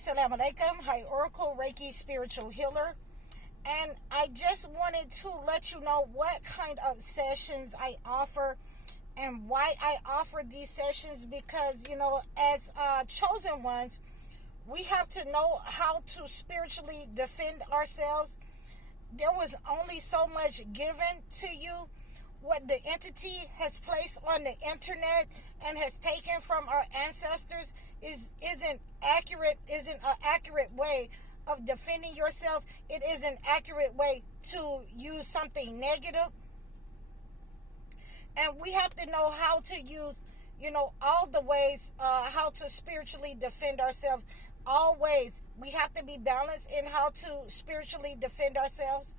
Assalamu alaikum. Hi, Oracle Reiki Spiritual Healer. And I just wanted to let you know what kind of sessions I offer and why I offer these sessions, because, as chosen ones, we have to know how to spiritually defend ourselves. There was only so much given to you. What the entity has placed on the internet and has taken from our ancestors isn't an accurate way of defending yourself. It is an accurate way to use something negative. And we have to know how to use, all the ways, how to spiritually defend ourselves. Always, we have to be balanced in how to spiritually defend ourselves.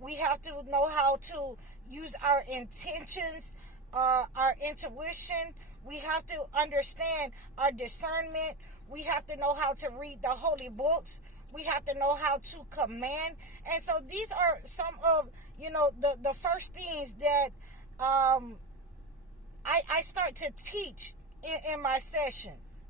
We have to know how to use our intentions, our intuition. We have to understand our discernment. We have to know how to read the holy books. We have to know how to command. And so these are some of, the first things that I start to teach in my sessions.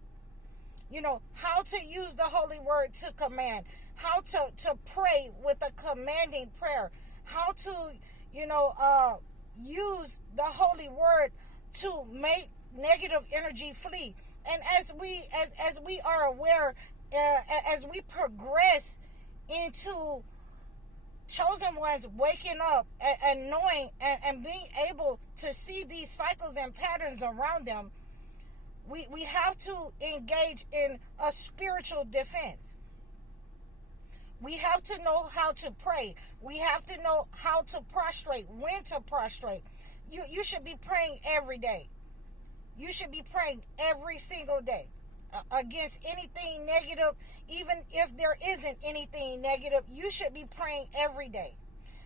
How to use the holy word to command, how to pray with a commanding prayer, how to, use the holy word to make negative energy flee. And as we are aware, as we progress into chosen ones waking up and knowing and being able to see these cycles and patterns around them, we have to engage in a spiritual defense. We have to know how to pray. We have to know how to prostrate, when to prostrate. You should be praying every day. You should be praying every single day against anything negative. Even if there isn't anything negative, you should be praying every day.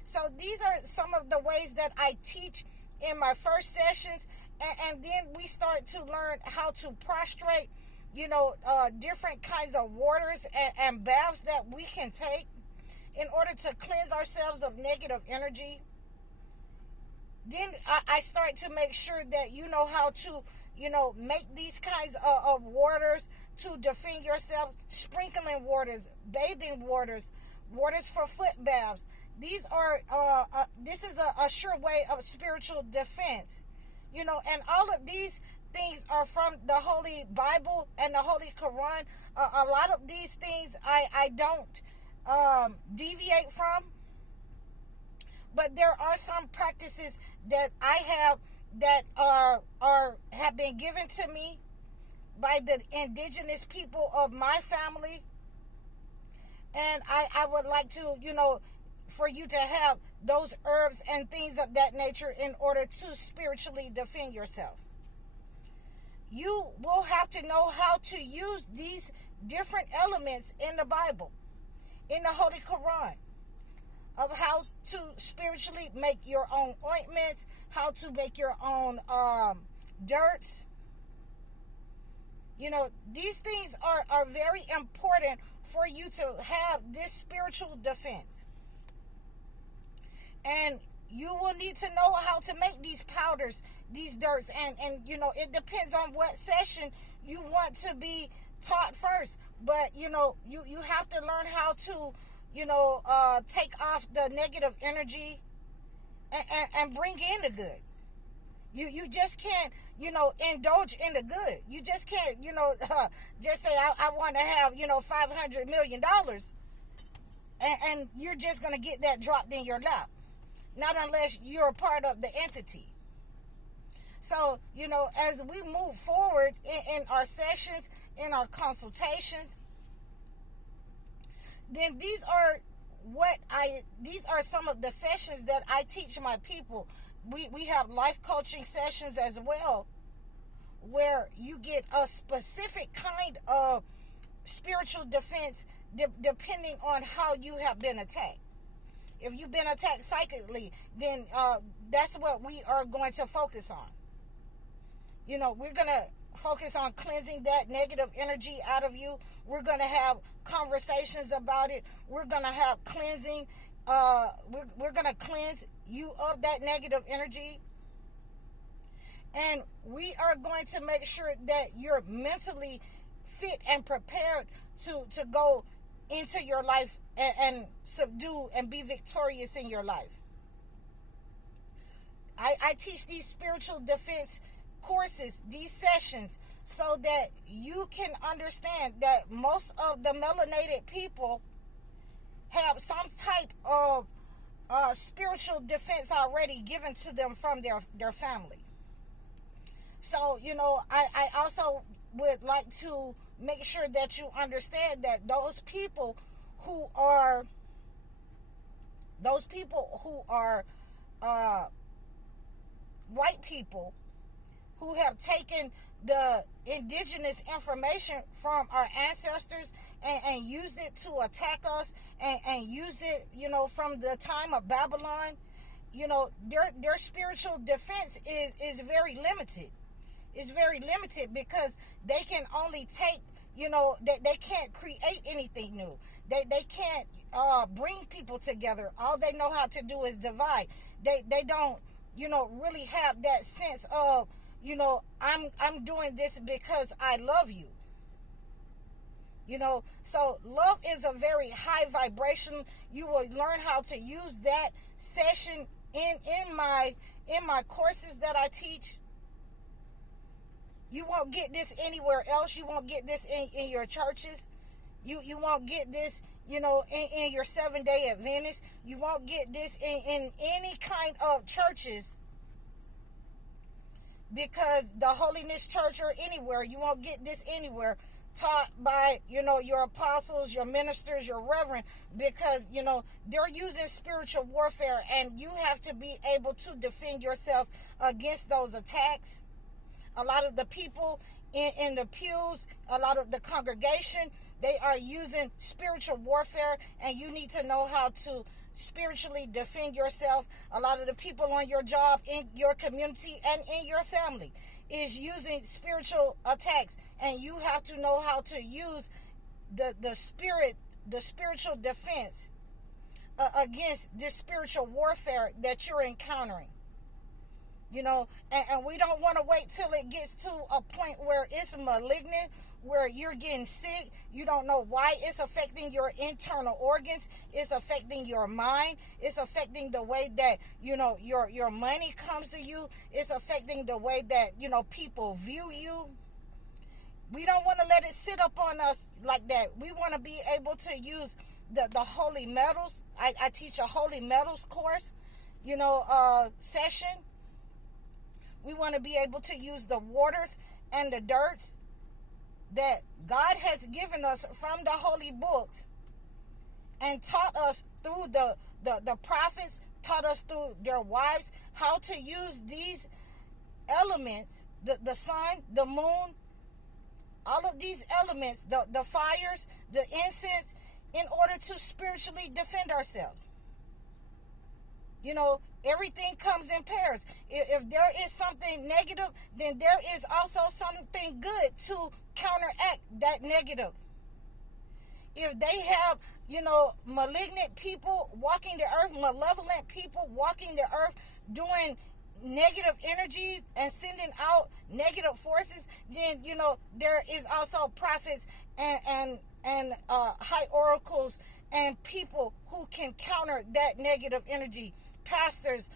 So these are some of the ways that I teach in my first sessions. And then we start to learn how to prostrate, different kinds of waters and baths that we can take in order to cleanse ourselves of negative energy. Then I start to make sure that you know how to, make these kinds of waters to defend yourself. Sprinkling waters, bathing waters, waters for foot baths. These are, this is a sure way of spiritual defense. And all of these things are from the Holy Bible and the Holy Quran. A lot of these things I don't deviate from. But there are some practices that I have that have been given to me by the indigenous people of my family. And I would like to, for you to have those herbs and things of that nature in order to spiritually defend yourself. You will have to know how to use these different elements in the Bible, in the Holy Quran, of how to spiritually make your own ointments, how to make your own dirts. These things are very important for you to have this spiritual defense. And you will need to know how to make these powders, these dirts, and it depends on what session you want to be taught first. But you have to learn how to take off the negative energy and bring in the good. You just can't indulge in the good. You just can't just say I want to have $500 million and you're just gonna get that dropped in your lap. Not unless you're a part of the entity. So, as we move forward in our sessions, in our consultations, then these are some of the sessions that I teach my people. We have life coaching sessions as well, where you get a specific kind of spiritual defense depending on how you have been attacked. If you've been attacked psychically, then that's what we are going to focus on. We're going to focus on cleansing that negative energy out of you. We're going to have conversations about it. We're going to have cleansing. We're going to cleanse you of that negative energy. And we are going to make sure that you're mentally fit and prepared to go into your life and subdue and be victorious in your life. I teach these spiritual defense courses, these sessions, so that you can understand that most of the melanated people have some type of spiritual defense already given to them from their family. So, I also would like to make sure that you understand that those people who are white people who have taken the indigenous information from our ancestors and used it to attack us and used it, from the time of Babylon, their spiritual defense is very limited. It's very limited because they can only take, they can't create anything new. They can't bring people together. All they know how to do is divide. They don't, really have that sense of, I'm doing this because I love you. So love is a very high vibration. You will learn how to use that session in my courses that I teach. You won't get this anywhere else. You won't get this in your churches. You won't get this, in your 7-day Adventist. You won't get this in any kind of churches, because the Holiness Church or anywhere, you won't get this anywhere taught by, your apostles, your ministers, your reverend, because, they're using spiritual warfare, and you have to be able to defend yourself against those attacks. A lot of the people in the pews, a lot of the congregation, they are using spiritual warfare, and you need to know how to spiritually defend yourself. A lot of the people on your job, in your community, and in your family is using spiritual attacks, and you have to know how to use the spiritual defense against this spiritual warfare that you're encountering. And we don't want to wait till it gets to a point where it's malignant, where you're getting sick. You don't know why. It's affecting your internal organs. It's affecting your mind. It's affecting the way that, your money comes to you. It's affecting the way that, people view you. We don't want to let it sit up on us like that. We want to be able to use the holy metals. I teach a holy metals course, session. We want to be able to use the waters and the dirts that God has given us from the holy books and taught us through the prophets, taught us through their wives, how to use these elements, the sun, the moon, all of these elements, the fires, the incense, in order to spiritually defend ourselves. Everything comes in pairs. If there is something negative, then there is also something good to counteract that negative. If they have, malignant people walking the earth, malevolent people walking the earth, doing negative energies and sending out negative forces, then, there is also prophets and high oracles and people who can counter that negative energy. Pastors,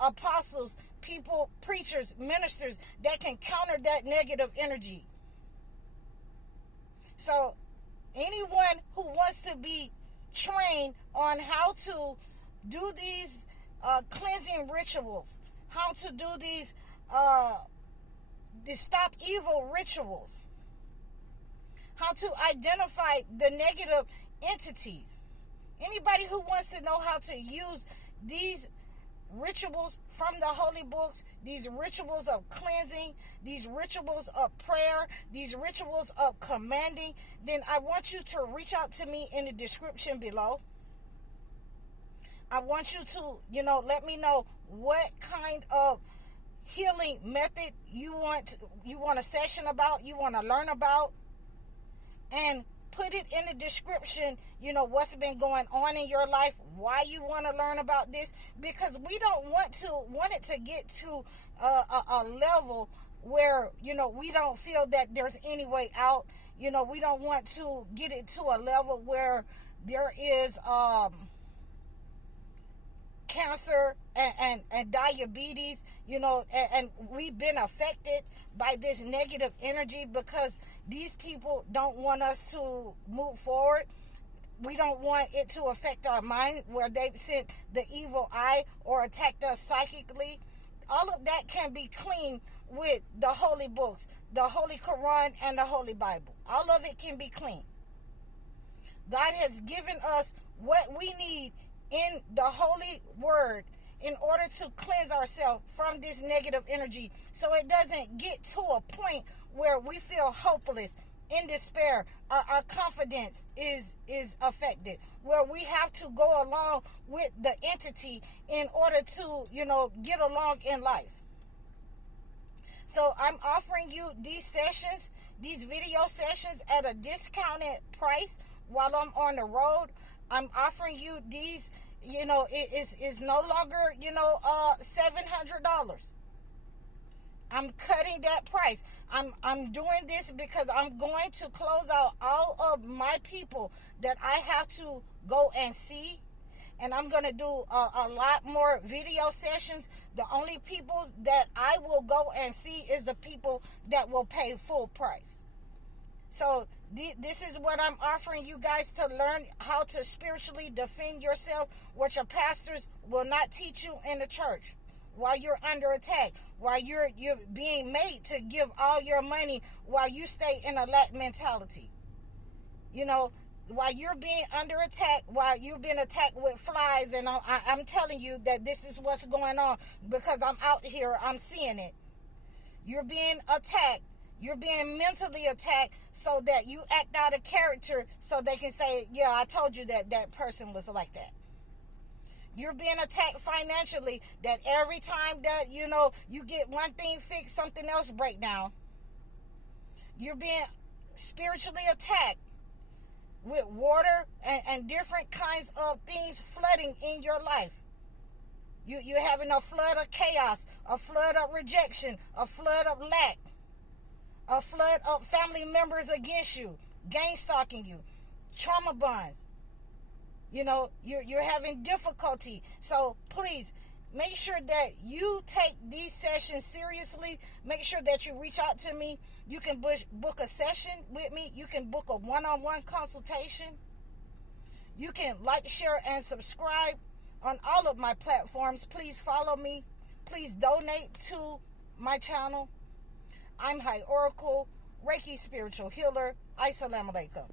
apostles, people, preachers, ministers that can counter that negative energy. So anyone who wants to be trained on how to do these cleansing rituals, how to do these stop evil rituals, how to identify the negative entities. Anybody who wants to know how to use these rituals from the holy books, these rituals of cleansing, these rituals of prayer, these rituals of commanding, then I want you to reach out to me in the description below. I want you to, let me know what kind of healing method you want a session about, you want to learn about, and put it in the description, what's been going on in your life, why you want to learn about this, because we don't want it to get to a level where, we don't feel that there's any way out, We don't want to get it to a level where there is cancer and diabetes, and we've been affected by this negative energy because these people don't want us to move forward. We don't want it to affect our mind where they've sent the evil eye or attacked us psychically. All of that can be cleaned with the holy books, the Holy Quran and the Holy Bible. All of it can be clean. God has given us what we need in the Holy Word in order to cleanse ourselves from this negative energy, so it doesn't get to a point where we feel hopeless, in despair. Our confidence is affected, where we have to go along with the entity in order to, get along in life. So I'm offering you these sessions, these video sessions at a discounted price while I'm on the road. I'm offering you these, it is no longer, $700. I'm cutting that price. I'm doing this because I'm going to close out all of my people that I have to go and see. And I'm going to do a lot more video sessions. The only people that I will go and see is the people that will pay full price. So this is what I'm offering you guys to learn how to spiritually defend yourself, what your pastors will not teach you in the church. While you're under attack, while you're being made to give all your money while you stay in a lack mentality. While you're being under attack, while you've been attacked with flies, and I'm telling you that this is what's going on because I'm out here, I'm seeing it. You're being attacked. You're being mentally attacked so that you act out of character so they can say, yeah, I told you that person was like that. You're being attacked financially, that every time that, you get one thing fixed, something else break down. You're being spiritually attacked with water and different kinds of things flooding in your life. You're having a flood of chaos, a flood of rejection, a flood of lack, a flood of family members against you, gang stalking you, trauma bonds. You're having difficulty. So please make sure that you take these sessions seriously. Make sure that you reach out to me. You can book a session with me. You can book a one-on-one consultation. You can like, share, and subscribe on all of my platforms. Please follow me. Please donate to my channel. I'm High Oracle, Reiki Spiritual Healer. Assalamu alaikum.